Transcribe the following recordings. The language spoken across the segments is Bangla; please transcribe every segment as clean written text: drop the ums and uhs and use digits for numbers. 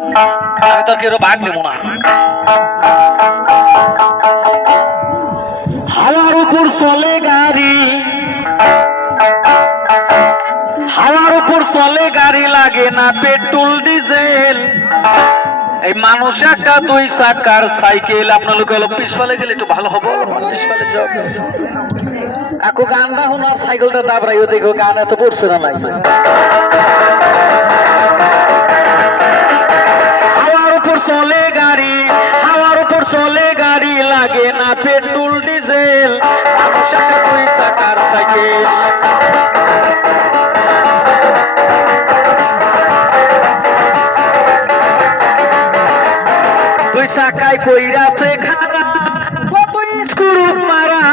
আমি তো কেউ ভাগ দেবো না। হাওয়ার উপর চলে গাড়ি, হাওয়ার উপর চলে গাড়ি, লাগে না পেট্রোল ডিজেল। এই মানুষ একটা দুই চাকার সাইকেল। আপনার লোক পিছপালে গেলে একটু ভালো হবো, পিছপালে যাও কাকু গানটা হন আর সাইকেলটা দাবড়াইও দেখো গান এত পড়ছে না নাই। হাওয়ার উপর চলে গাড়ি, হাওয়ার উপর চলে গাড়ি, লাগে না পেট্রোল ডিজেল। মানুষ একটা দুই চাকার সাইকেল। দুই চাকায় কইরাছে খারা, কত স্ক্রু মারা,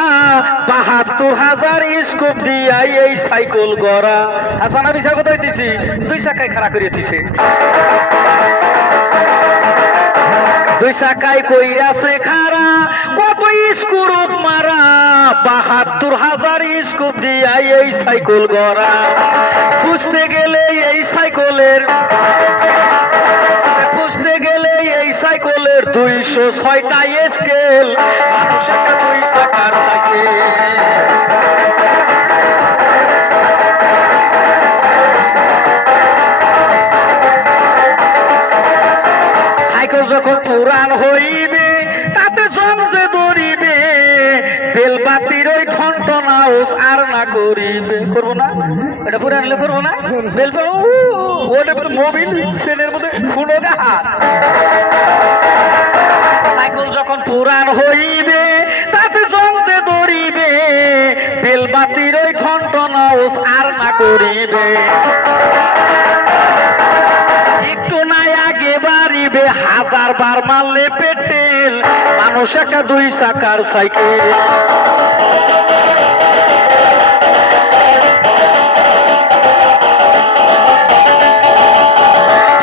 ৭২,০০০ স্কোপ দিয়া এই সাইকেল গড়া। হাসানা বিশা কোথায় দিছি, দুই চাকায় খাড়া করে দিছে। দুই চাকায় কইরাছে খারা, কত স্ক্রু মারা, ৭২,০০০ স্কোপ দিয়া এই সাইকেল গড়া। খুঁজতে গেলে এই সাইকেলের, খুঁজতে গেলে এই সাইকেলের ২০৬টা স্কেল। মানুষ একটা দুই চাকার সাইকেল। সাইকেল যখন পুরান হইবে, তাতে জন যে ধরিবে, বেলবাতির ওই ঠনটনাও আর না করিবে। করবো না এটা পুরান হলে করবো না। বেল ওটা মোবিল সেনের মধ্যে ফুলো গা। সাইকেল যখন পুরান হইবে, তাতে জন যে ধরিবে, বেলবাতির ওই ঠনটনাও আর না করিবে। একটু নাই আগে বাড়িবে, ১০০০ বার মারলে পেটেল। মানুষ একটা দুই চাকার সাইকেল।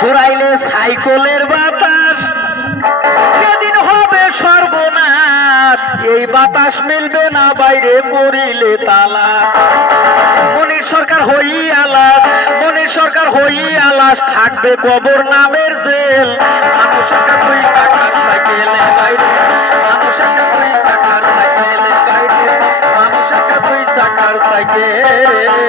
ফুরাইলে সাইকেলের বাতাস, সেদিন হবে সর্বনাশ। এই বাতাস মিলবে না বাইরে পড়িলে তালা। মনির সরকার হই আলাস, মনির সরকার হই আলাস, থাকবে কবর নামের জেল। মানুষ একটা দুই চাকার সাইকেলে বাইরে, মানুষ একটা দুই চাকার সাইকেলে বাইরে, মানুষ একটা দুই চাকার সাইকেল।